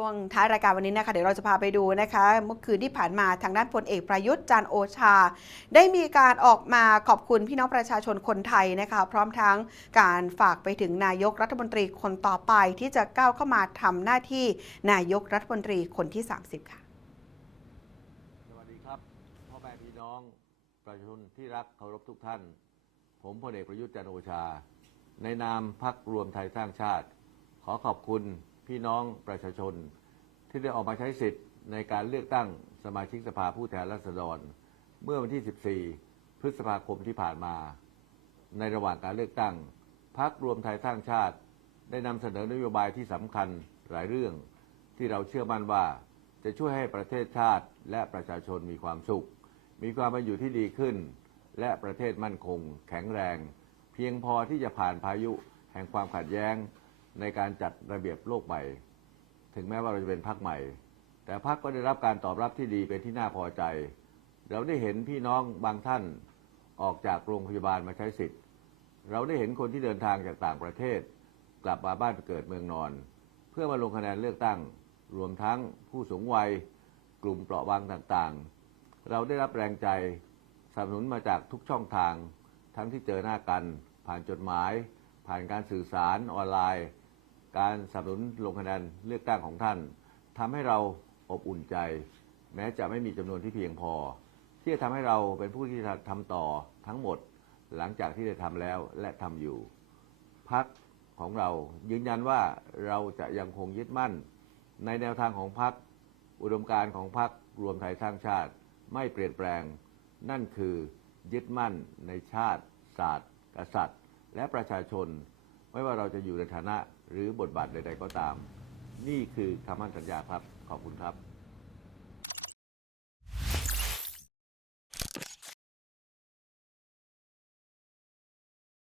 ช่วงท้ายรายการวันนี้นะคะเดี๋ยวเราจะพาไปดูนะคะเมื่อคืนที่ผ่านมาทางด้านพลเอกประยุทธ์จันโอชา ได้มีการออกมาขอบคุณพี่น้องประชาชนคนไทยนะคะพร้อมทั้งการฝากไปถึงนายกรัฐมนตรีคนต่อไปที่จะก้าวเข้ามาทำหน้าที่นายกรัฐมนตรีคนที่ 30 ค่ะ สวัสดีครับพ่อแม่พี่น้องประชาชนที่รักเคารพทุกท่าน ผมพลเอกประยุทธ์จันโอชา ในนามพักรวมไทยสร้างชาติ ขอขอบคุณ พี่น้องประชาชน ที่ได้ออกมาใช้สิทธิ์ในการเลือกตั้งสมาชิกสภาผู้แทนราษฎร เมื่อวันที่ 14 พฤษภาคมที่ผ่านมา ในระหว่างการเลือกตั้งพักรวมไทยสร้างชาติ ได้นำเสนอนโยบายที่สำคัญหลายเรื่อง ที่เราเชื่อมั่นว่าจะช่วยให้ประเทศชาติและประชาชนมีความสุข มีความเป็นอยู่ที่ดีขึ้น และประเทศมั่นคง แข็งแรง เพียงพอที่จะผ่านพายุแห่งความขัดแย้ง ในการจัดระเบียบโลกใหม่ ถึงแม้ว่าเราจะเป็นพักใหม่ แต่พักก็ได้รับการตอบรับที่ดีเป็นที่น่าพอใจ เราได้เห็นพี่น้องบางท่านออกจากโรงพยาบาลมาใช้สิทธิ์ เราได้เห็นคนที่เดินทางจากต่างประเทศ กลับมาบ้านเกิดเมืองนอน เพื่อมาลงคะแนนเลือกตั้ง รวมทั้งผู้สูงวัย กลุ่มเปราะบางต่างๆ เราได้รับแรงใจสนับสนุนมาจากทุกช่องทาง ทั้งที่เจอหน้ากัน ผ่านจดหมาย ผ่านการสื่อสารออนไลน์ การสนับสนุนลงคะแนนเลือกตั้งของท่านทำให้เราอบอุ่นใจ แม้จะไม่มีจำนวนที่เพียงพอ ที่จะทำให้เราเป็นผู้ที่ทำต่อทั้งหมดหลังจากที่ได้ทำแล้วและทำอยู่พักของเรายืนยันว่าเราจะยังคงยึดมั่น ในแนวทางของพักอุดมการณ์ของพักรวมไทยสร้างชาติ ไม่เปลี่ยนแปลง นั่นคือยึดมั่นในชาติ ศาสตร์ กษัตริย์ และประชาชน ไม่ว่าเราจะอยู่ในฐานะหรือบทบาทใดๆก็ตาม นี่คือคำมั่นสัญญาครับ ขอบคุณครับ